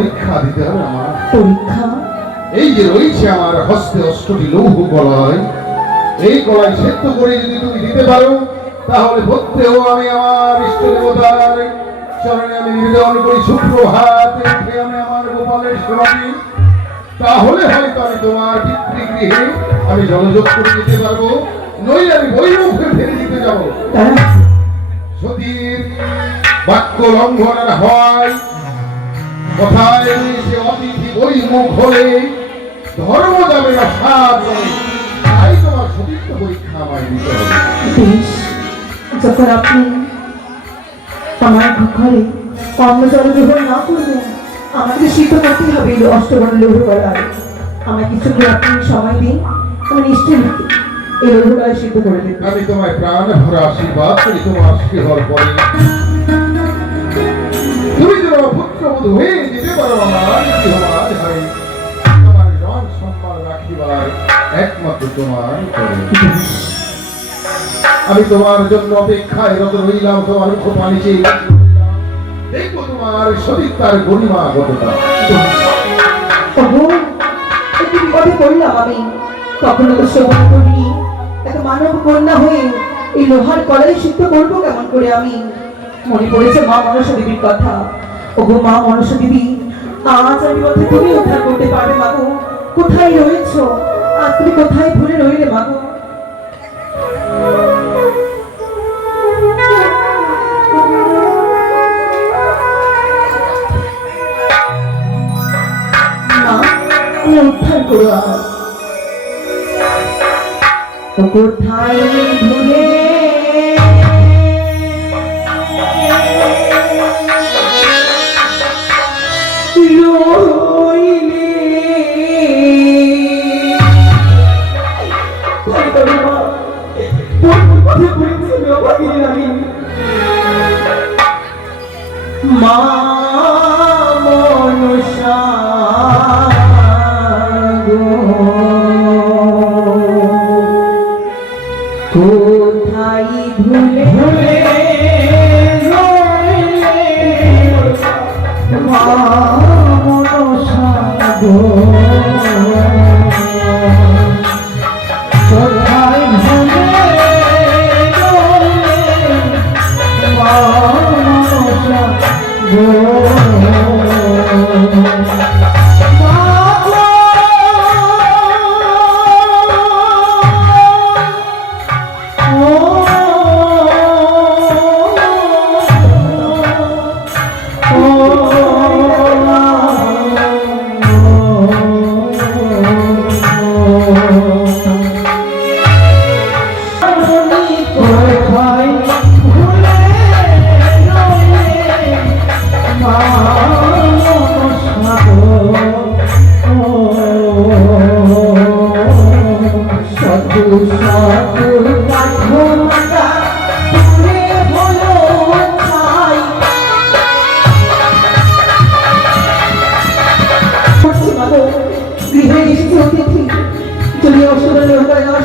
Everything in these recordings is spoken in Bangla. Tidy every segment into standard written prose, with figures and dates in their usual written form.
পরীক্ষা দিতে হবে আমার। পরীক্ষা? এই যে রয়েছে আমার হস্তে অষ্টটি লৌহ কলায়, এই কলায় সেদ্ধ করে যদি তুমি দিতে পারো, তাহলে ভক্তেও আমি আমার ইষ্ট দেবতার চরণে আমি নিবেদন করি সুপ্রভাত, উঠে আমি আমার গোপালের সেবা দিই। তাহলে হয়তো আমি তোমার পিতৃগৃহে আমি জলযোগ করে দিতে পারবো, নইলে আমি বৈমুখে ফেলে দিতে যাবো। সতীর বাক্য লঙ্ঘন হয়, কোথায় সে অতিথি বৈমুখ হলে ধর্ম যাবে না, সার যাবে। তাই তোমার সতীর্থ পরীক্ষা আমায় দিতে হবে। যখন আপনি আমার ঘরে কর্মজল গ্রহণ না করবেন, আমাকে সিদ্ধ করতে হবে অষ্টবর্ণ লৌহ কলায়। আমার কিছুকে আপনি সময় দিন, আমি নিশ্চয়ই এই লৌহ কলায় সিদ্ধ করে দেব। আমি তোমায় প্রাণ ভরা আশীর্বাদ করি তোমার হওয়ার পরে তুমি তোমার পুত্রবধূ হয়ে যেতে পারো। আমার মান সম্মান রাখিবার একমাত্র তোমার। আমি তোমার জন্য অপেক্ষায় রত রইলাম, তোমার মুখ পানি চেয়ে দেখবো তোমার সতীত্বের গরিমা কতটা। একটু বিপদে পড়লাম আমি, কখনো তো শ্রবণ করিনি। এত মানব কন্যা হয়ে এই লোহার কলাই সিদ্ধ করবো কেমন করে আমি? মনে পড়েছে মা মনসা দেবীর কথা। ওগো মা মনসা দেবী, আজ আমি কথা তুমি উদ্ধার করতে পারবে মাগো? কোথায় রয়েছ আজ তুমি? কোথায় ভুলে রইলে মাগো? উদ্ধার করো আমার। কোথায় ভুলে মা মনসা কোথায় ভুলে ভুলে মা মনসা কোথায় ভুলে মা মনসা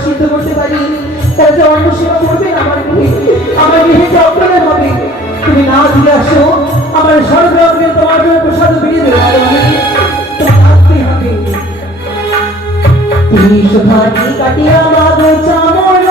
সিদ্ধ করতে পারি, তারা যে অন্য সেবা করবে আমার গৃহে, আমার গৃহে যে অগ্রণে হবে। তুমি না দিয়ে আসো, আমার সর্বরঙ্গে তোমার জন্য প্রসাদ বেরিয়ে দেবে। আসতেই হবে। তুমি সোধানি কাটিয়া মাগো চামর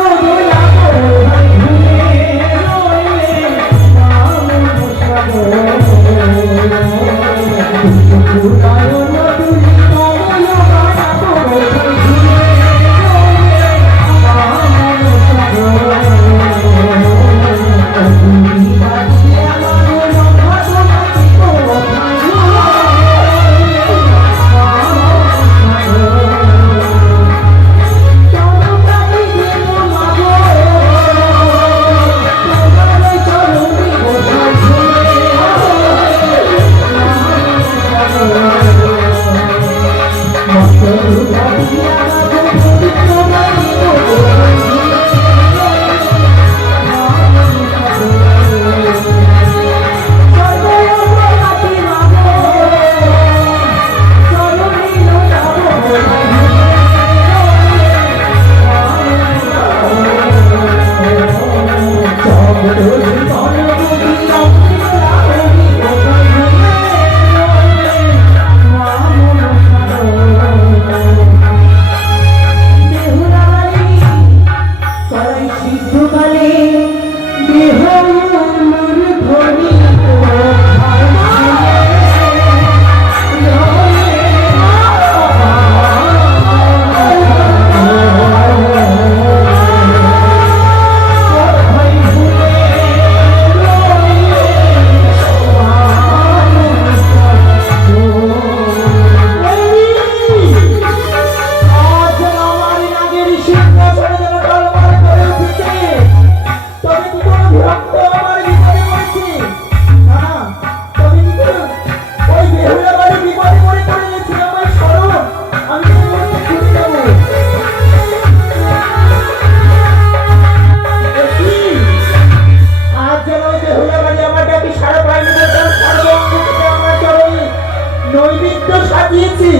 নৈবেদ্য সাজিয়েছি।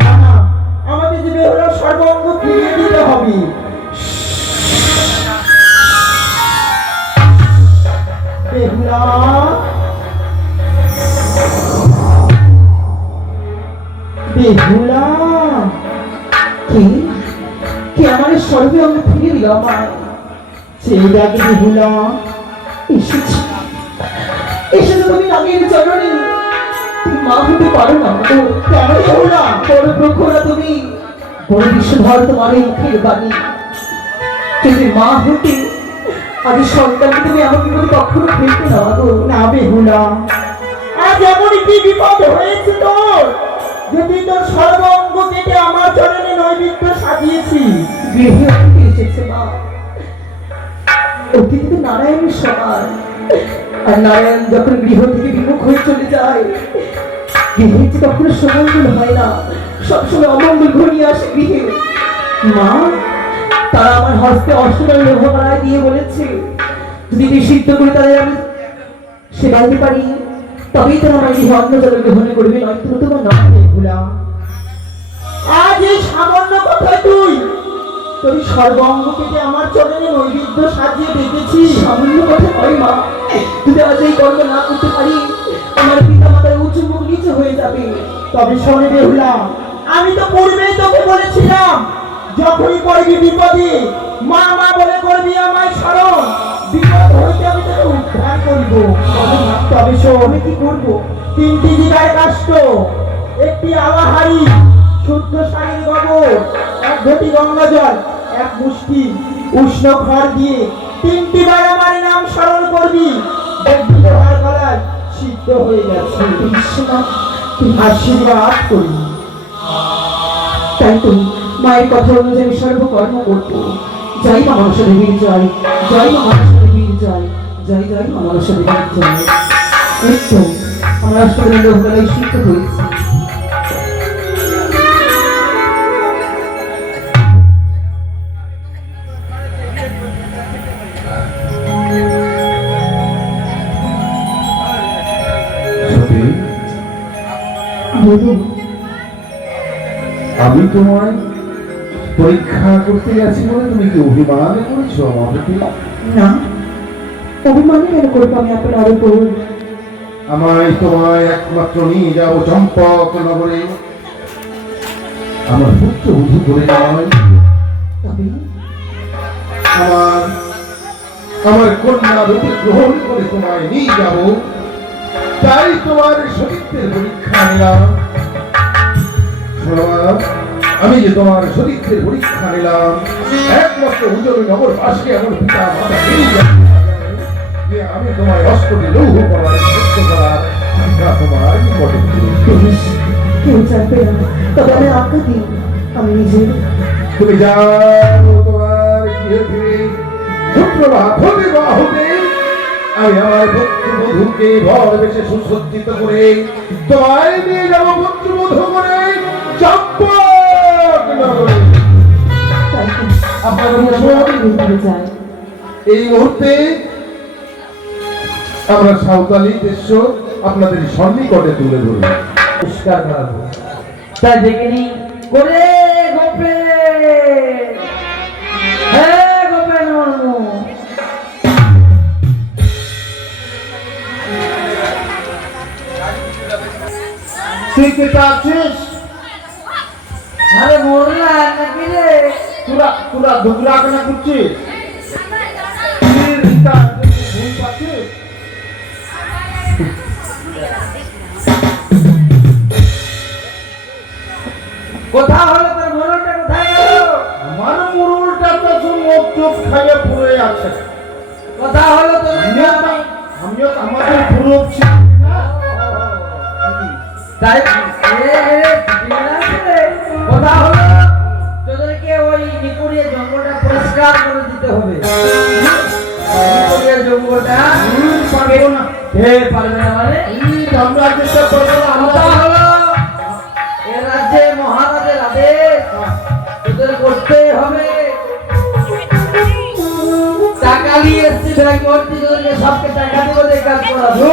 না না, আমাকে যে বেহুলার সর্বাঙ্গ ফিরিয়ে দিতে হবে। বেহুলা, বেহুলা, কি কি আমার সর্বে আমি ফিরে দিল আমার সেই ডাকে বেহুলা। এসেছি এসেছে তুমি নাগের চরণে, তুমি মা হতে পারো না গো। কেন বেহুলা? বড় প্রখরা তুমি, বড় বিশ্বধর তোমার এই মুখের বাণী। যদি মা হতে আজ সন্তানকে তুমি এমন বিপদে কখনো ফেলতে না গো। না বেহুলা, আজ এমন কি বিপদ হয়েছে তোর, যদি তোর সর্বাঙ্গ কেটে আমার চরণে নৈবেদ্য সাজিয়েছি। গৃহে অতিথি এসেছে মা, অতিথিতে নারায়ণের সমান। আর নারায়ণ যখন গৃহ থেকে বিমুখ হয়ে চলে যায়, গৃহে যে কখনো সুমঙ্গল হয় না, সবসময় অমঙ্গল ঘনিয়ে আসে গৃহে। মা তারা আমার হস্তে অষ্টমার লোহমালায় দিয়ে বলেছে, যদি নিষিদ্ধ করে তাদের আমি সেবা দিতে পারি, তবেই তারা আমার গৃহে অন্ন জল গ্রহণ করবে, নয়তো তোমার নয়। বেহুলা, আজ এই সামান্য কথা তুই তোর সর্বাঙ্গ কেটে আমার চরণে নৈবেদ্য সাজিয়ে দেখেছিস। সামান্য কথা নয় মা, যদি আজ এই কর্ম না করতে পারি, আমার পিতা মাতার উঁচু মুখ নিচে হয়ে যাবে। তবে শোনে বেহুলা, আমি তো পূর্বেই তোকে বলেছিলাম, যখনই পড়বি বিপদে মা মা বলে করবি আমায় স্মরণ, বিপদ হইতে আমি তোকে উদ্ধার করব। তবে শোন, আমি কি করবো? 3টি জিগার কাষ্ঠ, 1টি আলাহারি, শুদ্ধ শাড়ির গোবর, 1 ঘটি গঙ্গা জল, 1 মুষ্টি উষ্ণ খড় দিয়ে 3টি বার আমার নাম স্মরণ করবি, দেখবি লোহার গলায় সিদ্ধ হয়ে গেছে। ঈশ্বর, তুমি আশীর্বাদ করি। তাই তো মায়ের কথা অনুযায়ী আমি সর্বকর্ম করবো। জয় মা মনসা দেবীর জয়, জয় মা মনসা দেবীর জয়, জয় জয় মা মনসা দেবীর জয়। এই তো আমার অষ্টমের লোকবেলায় সিদ্ধ হয়েছে। সতী, বলুন, আমি তোমায় পরীক্ষা করতে গেছি বলে তুমি কি অভিমান করেছো আমার প্রতি? না, অভিমান কেন করবো আমি আপনার উপর? আমায় তোমায় একমাত্র নিয়ে যাও চম্পক নগরে, আমার পুত্র বধূ করে নয়, তবে আমার আমার কন্যা রূপে গ্রহণ করে তোমায় নিয়ে যাব। তাই তোমার সতীত্বের পরীক্ষা নিলাম। শোনো মা, আমি যে তোমার সতীত্বের পরীক্ষা নিলাম, একমাত্র উজ্জ্বল নগর পাশে আমার পিতা মাতা কেউ জানে না যে আমি তোমায় অষ্টটি লৌহ করার সত্য করার শিক্ষা তোমার নিকটে দিয়েছি। কেউ জানবে না, তবে আমি আজ্ঞা দিই, আমি নিজে তুমি যাও তোমার গৃহে ফিরে, সুপ্রভাত হতে বা হতে আমি আমার পুত্রবধূকে ভর বেশে সুসজ্জিত করে তোমায় নিয়ে যাবো পুত্রবধূ করে চম্পক নগরে। তাই তো আপনারা আমি বসুন। ভেতরে যাই। এই মুহূর্তে আমরা সাঁওতালি দৃশ্য আপনাদের সন্নিকটে তুলে ধরি। পুরস্কার করাবো। তাই দেখিনি করে গোপে হ্যাঁ গোপে নমো তুই কে আছিস? আরে মোরলা নাকি রে তোরা তোরা দুগরা কেন করছিস? ভুল পাচ্ছিস? কোথা হলো তোর মোরলটা কোথায় গেল? আমার মুরুলটা তো মুখ চোখ খাইয়ে পড়ে আছে। কোথা হলো তোর আমিও আমাদের পুরো তাই কোথা হলো? তোদেরকে ওই নিপুড়িয়ে জঙ্গলটা পরিষ্কার করে দিতে হবে। নিপুড়িয়ে জঙ্গলটা পারবো না। কে পারবে না মানে? আমরা চেষ্টা করবো না। কথা হলো এ রাজ্যে মহারাজের আদেশ, তোদের করতেই হবে। টাকা নিয়ে এসছি ব্যাংক ভর্তি, তোদেরকে সবকে টাকা দেবো, দিয়ে কাজ করাবো।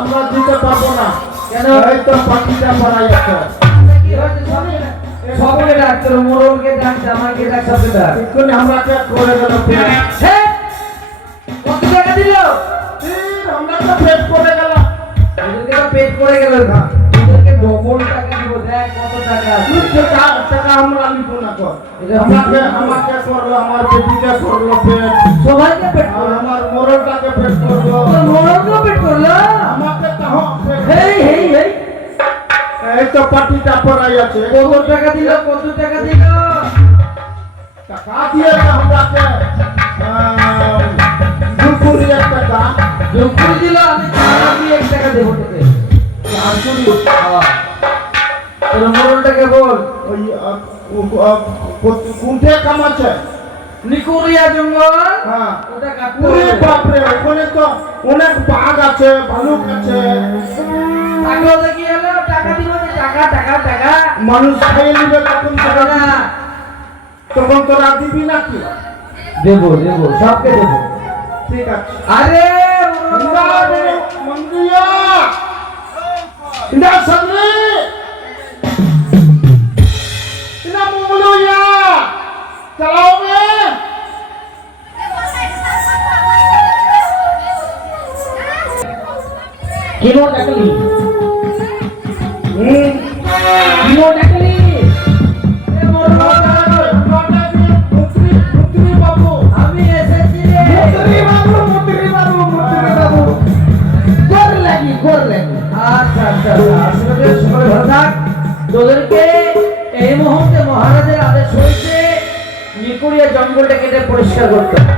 আমরা দিতে পারবো না। কেন? এই তো পাখিটা পড়াই আছে। কি হয়েছে সবকে ডাকতো, মোড়লকে ডাকছে, আমাকে ডাক, সবকে ডাক। এক্ষুনি আমরাকে করে গেল পেট। হে! কত টাকা দিল? আমরা তো পেট করে গেল। ওদেরকে তো পেট করে গেল না, ওদেরকে ডবল টাকা দিব। দেখ কত টাকা আছে। টাকা আমরা নিব না তো। এটা আমাকে করলো, আমার বেটিকে করলো পেট। সবাইকে পেট আর করলো, আমার মোড়লটাকে পেট করলো। তোর মোড়লকেও পেট করলো। আমাকে তাহ পেট। হেই হেই হেই, এই তো পাটিটা পড়াই আছে। কত টাকা দিল? কত টাকা দিল? টাকা দিয়ে আমরাকে দুপুরি একটা দাম। দুপুর দিল, আমি 1 টাকা দেবো তোকে। তোর মোড়লটাকে বল। ওই কোনটা কামাচ্ছে? নিকুরিয়া জঙ্গল, হ্যাঁ। ওটা কাটতে ওরে হবে। বাপরে, ওখানে তো অনেক বাঘ আছে, ভালুক আছে। টাকা দেখি এলো, টাকা দিব যে, টাকা টাকা টাকা। মানুষ খাইয়ে নিবে তখন টাকা তোরা না। তখন তোরা দিবি নাকি? দেবো দেবো, সবকে দেবো। ঠিক আছে। আরে মন্দিরা ইন্দা সদরে ইন্দা মুলুয়া চালাও রে। কিনো ডাকলি, কিনো ডাকলি। এ মোড়ল, মুত্রি বাবু। আমি এসেছি রে। মুত্রি বাবু, মুত্রি বাবু, মুত্রি বাবু। গোর লাগি, গোর লাগি। আচ্ছা আচ্ছা আচ্ছা, আসলে সকলে ভালো থাক। তোদেরকে এই মুহূর্তে মহারাজের আদেশ হয়েছে নিকুড়িয়া জঙ্গলটা কেটে পরিষ্কার করতে হবে।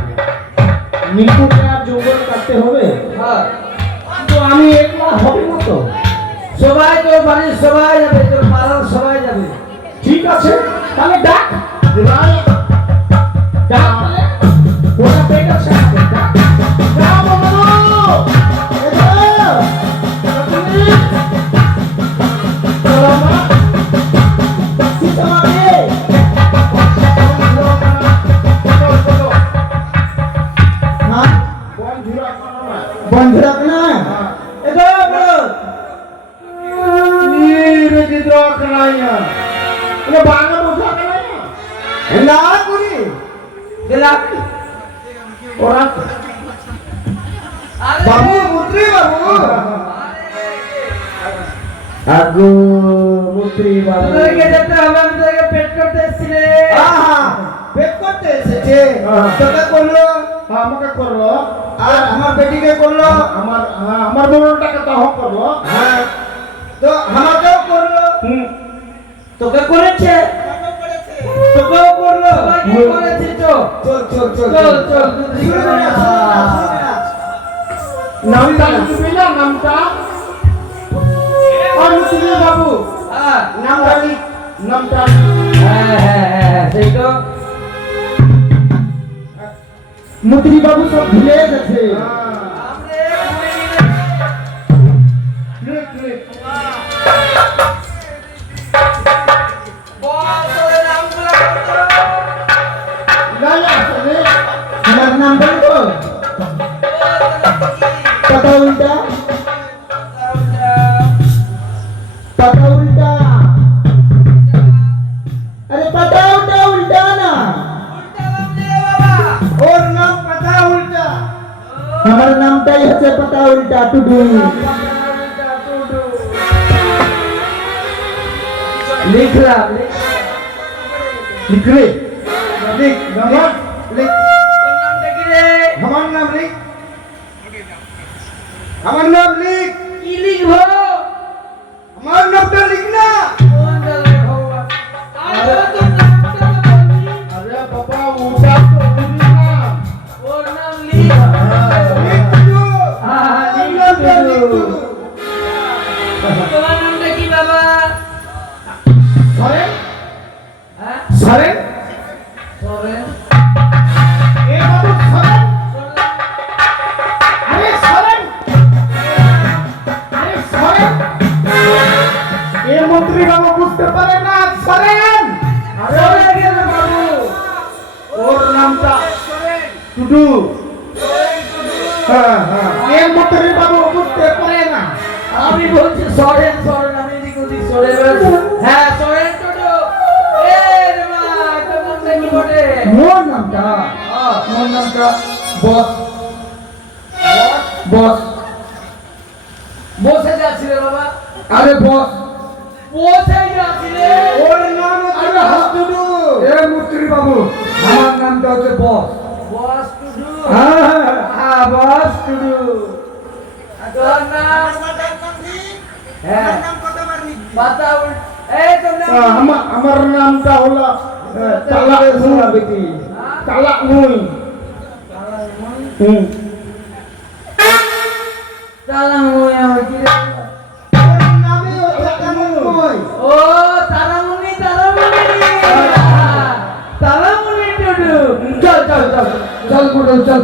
নিকুটা জঙ্গল কাটতে হবে। হ্যাঁ, তো আমি একলা হবে না তো। সবাই, তোর বাড়ির সবাই যাবে, তোর পাড়ার সবাই যাবে। ঠিক আছে, তাহলে ডাক। ডাক তাহলে। ওরা পেট আছে আমাদের, ডাক। ডাক বন্ধু। এসো। তুমি। চলো মা। সীতামাকে। হ্যাঁ? বন্ধু রাখ না। এসো বলো। না করি গেলাম। ওরা বাবু মুত্রি বাবু আগো মুত্রি বাবু তোদেরকে যেতে হবে, আমি তোদেরকে পেট করতে এসেছি রে। পেট করতে এসেছে। হ্যাঁ। তোকে করলো আমাকে করলো আর আমার বেটিকে করলো। আমার বড়টাকে তাহ করলো। হ্যাঁ, তো আমাকেও করলো। তোকে করেছে, তোকেও করলো। সবাইকে করেছি তো। চল চল চল চল চল, দুদিকে শুনবে না, শুনবে না, শুনবে না। নামটা দিবি না নামটা? আর মুত্রি বাবু হ্যাঁ নামটা লিখ। নামটা হ্যাঁ হ্যাঁ, সেই তো। মুত্রি বাবু সব ভুলে গেছে। আমরে ভুলে গেলে। লিখ লিখ। বল তোদের নামগুলো কত? গাই আছে রে। আমার নাম বলবো। পাতা উল্টা, পাতা উল্টা। আরে পাতা উল্টা, উল্টা না। ওর নাম পাতা উল্টা। আমার নামটাই হচ্ছে পাতা উল্টা টুডু। লিখলাম। লিখ রে। লিখ নাম লিখ। তোর নামটা কি রে? আমার নাম লিখ। আমার নাম লিখ। কি লিখবো? আমার নামটা লিখ না। কোনটা লিখবো? আরে তোর নামটা তো বলবি। আরে বাবা ওটা তো বুঝি না। ওর নাম লিখ। লিখ টুডু। হ্যাঁ, আমার লিখ নামটা টুডু। লিখ টুডু। তোমার নামটা কি বাবা? সরেন হ্যাঁ? সরেন। সরেন। এ বাবু সরেন। সরলাম। আরে সরেন। আরে সরেন। এ মন্ত্রী বাবু বুঝতে পারে না, সরেন। আরে সরে গেল বাবু। ওর নামটা টুডু। হ্যাঁ হ্যাঁ। এ মন্ত্রী বাবু বুঝতে পারে না। আমি বলছি সরেন সরেন, আমি এদিক ওদিক সরে বেড়াচ্ছি। হ্যাঁ সরেন টোটো। এ রে মা, টোটো কি বটে? মোর নামটা মোর নামটা বস বস বসে যাচ্ছিলে বাবা? আরে বস বসে যাচ্ছিলে? ওর নাম হচ্ছে হাতুড়ু। এ মুত্রি বাবু, আমার নামটা হচ্ছে বস। বস টুডু। হ্যাঁ বস টুডু। আর তোর নাম? হ্যাঁ পাতা উল্ট। এই তোর নাম কি? আমার নামটা হলো তালা মুই বেটি, তালা মুই। তালা মুই আমার কি রে? ও তারামণি তারামণি তারামণি টুডু। চল চল চল চল মুড়ো চল।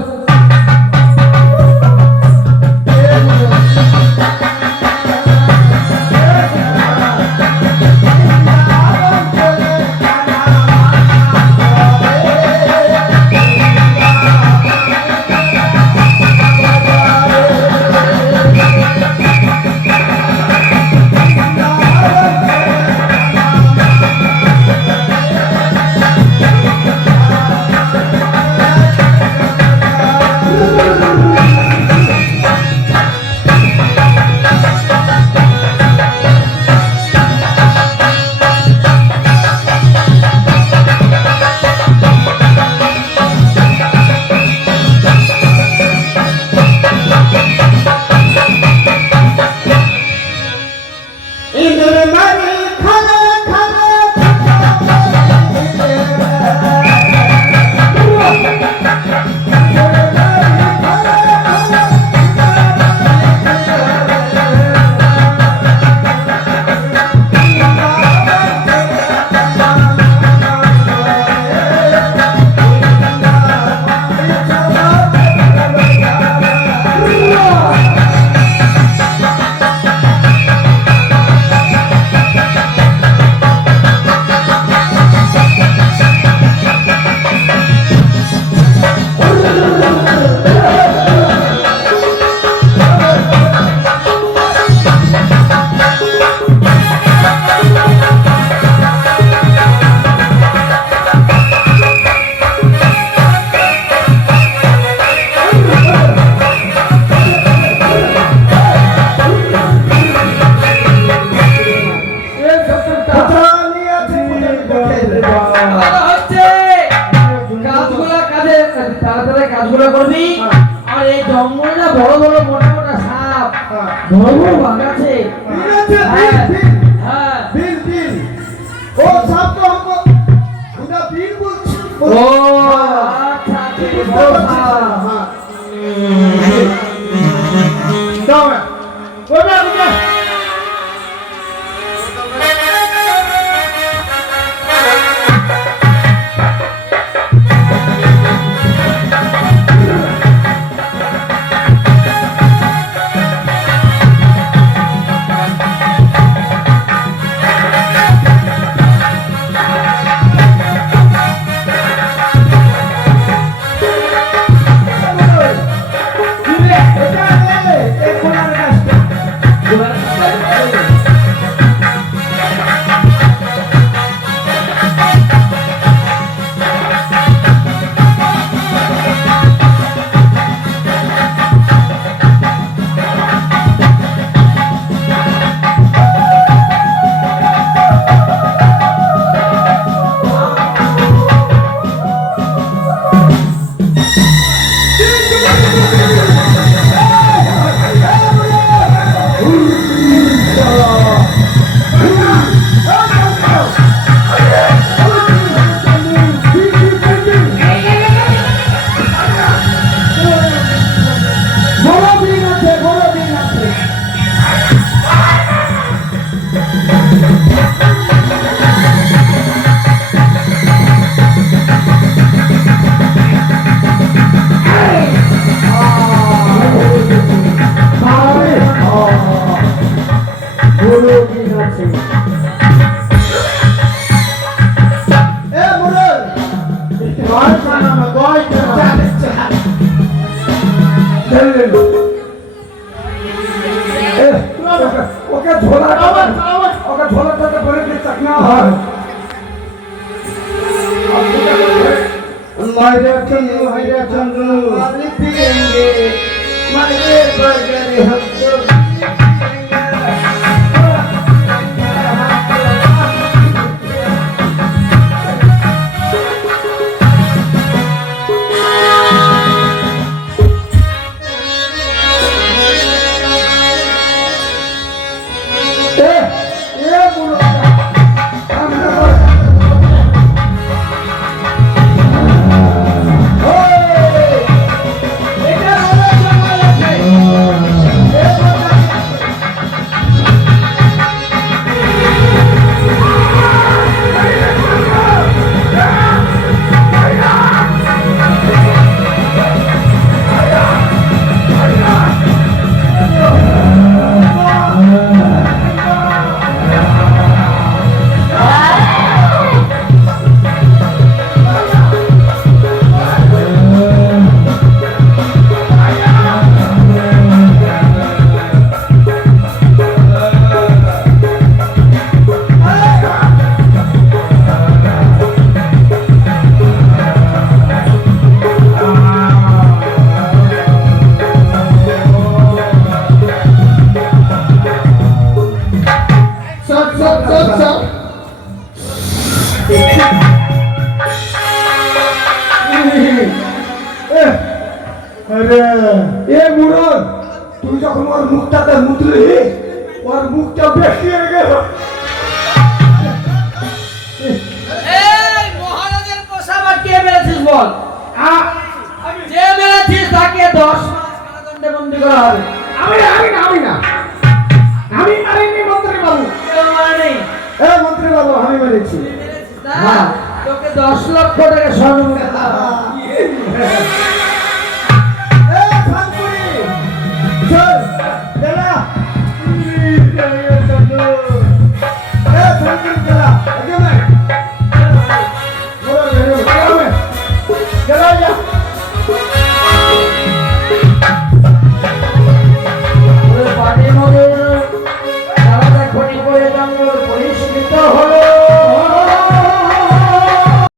কাজগুলো করবি। আর এই জঙ্গলটা বড় বড় মোটা মোটা সাপ, বড় বড় বাঘ আছে। হ্যাঁ ও সাপ তো हमको खुदा बीर बोलছি। ও আচ্ছা ঠিক আছে। হ্যাঁ দাও না কোনা কোনা। হয়। মাইরা চন্দ্র মাইরা চন্দ্র আমি ফিরেঙ্গে মাইরে বাজারে হতো তুই যখন ওর মুখটাতে মুতলি ওর মুখটা বেশি হয়ে গেল। এই মহারাজের পোষাবার কে মেরেছিস বল? যে মেরেছিস তাকে 10 মাস কারাদণ্ডে বন্দী করা হবে। আমি মারিনি মন্ত্রী বাবু। কেউ মারেনি। মন্ত্রী বাবু আমি মেরেছি। মেরেছিস না? তোকে 10 লক্ষ টাকা স্বর্ণ মুদ্রা দেওয়া হবে।